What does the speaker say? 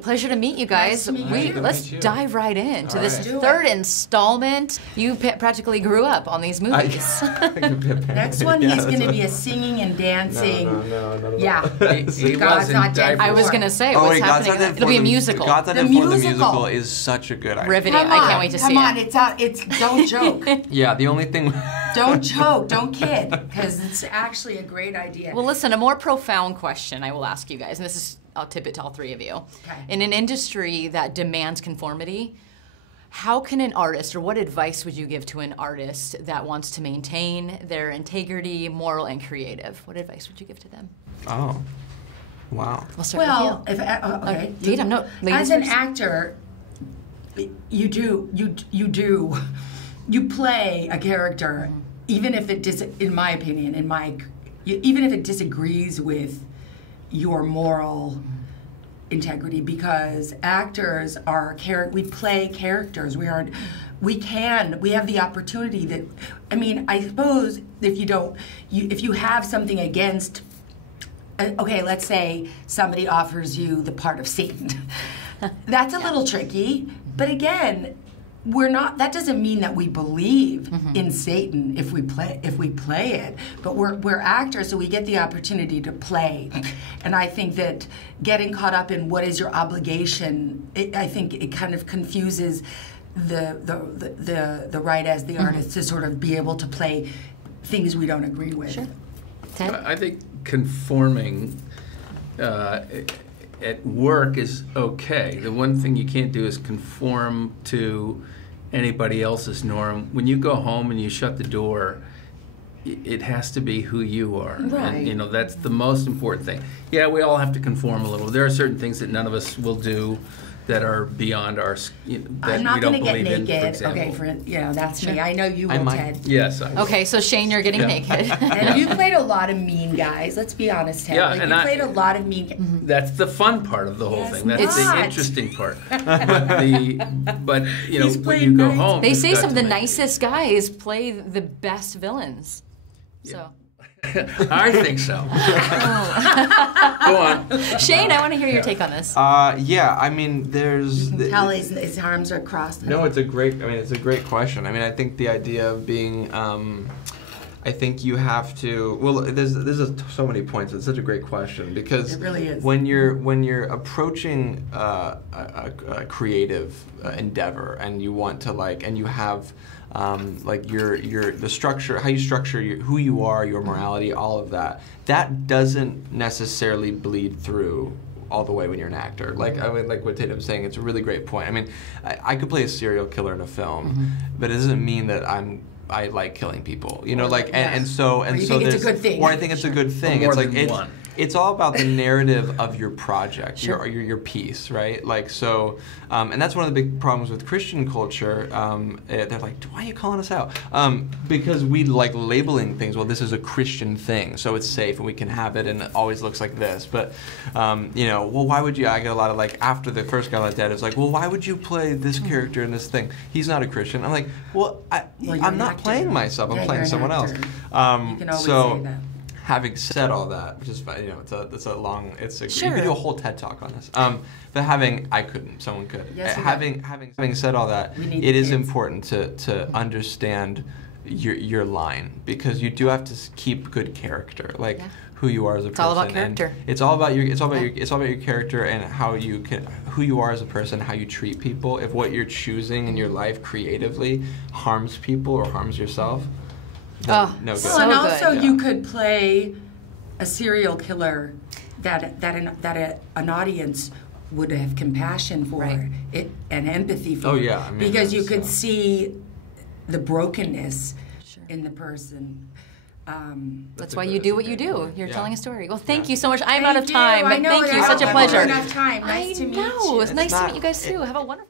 right, pleasure to meet you guys. Let's dive right into this third installment. You practically grew up on these movies. Next one, he's going to be a singing and dancing. No. Yeah. God's Not Dead. I was going to say, what's happening? It'll be a musical. God's Not Dead for the musical is such a good idea. Riveting. I can't wait to see it. Come on, don't joke. Yeah, the only thing... Don't joke, don't kid, because it's actually a great idea. Well, listen, a more profound question I will ask you guys, and this is, I'll tip it to all three of you. Okay. In an industry that demands conformity, how can an artist, or what advice would you give to an artist that wants to maintain their integrity, moral, and creative? What advice would you give to them? Oh, wow. We'll start with you. Okay. Tatum, no, as an actor, you play a character, even if it in my opinion, even if it disagrees with your moral integrity, because actors are we play characters. We have the opportunity that, I mean, I suppose if you have something against, okay, let's say somebody offers you the part of Satan. That's a little tricky, but again, that doesn't mean that we believe in Satan if we play it, but we're actors, so we get the opportunity to play. And I think that getting caught up in what is your obligation, I think it kind of confuses the right as the artist to sort of be able to play things we don't agree with. Sure. Ted? I think conforming at work is okay. The one thing you can't do is conform to anybody else's norm. When you go home and you shut the door, it has to be who you are. Right. And, that's the most important thing. Yeah, we all have to conform a little. There are certain things that none of us will do that are beyond our, that I'm not we don't gonna get believe naked. in, for Okay, that's me. I know you will, Ted. Yes. Okay, so Shane, you're getting naked. And you played a lot of mean guys. Let's be honest, Ted. Yeah, you played a lot of mean guys. That's the fun part of the whole thing. That's the interesting part. But when you go home, they say some of the nicest guys play the best villains. Yeah. So. I think so. Go on. Shane, I want to hear your take on this. Yeah, I mean, there's... You can tell his arms are crossed. No, it's a great question. I mean, I think the idea of being, I think you have to, well, there's so many points. It's such a great question because it really is. When you're approaching a creative endeavor and you want to and you have the structure, how you structure who you are, your morality, all of that doesn't necessarily bleed through all the way when you're an actor. Like what Tatum's saying, it's a really great point. I mean, I could play a serial killer in a film, but it doesn't mean that I like killing people. And so it's a good thing. Or I think it's a good thing. It's all about the narrative of your project, your piece, right? And that's one of the big problems with Christian culture. They're like, why are you calling us out? Because we like labeling things. Well, this is a Christian thing, so it's safe and we can have it, and it always looks like this. But well, why would you? I get a lot of after the first guy like that, it's like, well, why would you play this character in this thing? He's not a Christian. I'm like, well, I'm not playing myself. I'm playing someone else. You can always say that. Having said all that, which is fine, you could do a whole TED talk on this. But I couldn't. Someone could. Yes, having said all that, it is important to understand your line, because you do have to keep good character, who you are as a person. It's all about character. It's all about your character and who you are as a person, how you treat people. If what you're choosing in your life creatively harms people or harms yourself. No good. Well, and also you could play a serial killer that an audience would have compassion for, and empathy for. Oh yeah, I mean, because you could see the brokenness in the person. That's why you do what you do. You're telling a story. Well, thank you so much. I'm out of time, but thank you. Such a pleasure. Enough time. Nice to meet you. It's nice to meet you guys too. Have a wonderful day.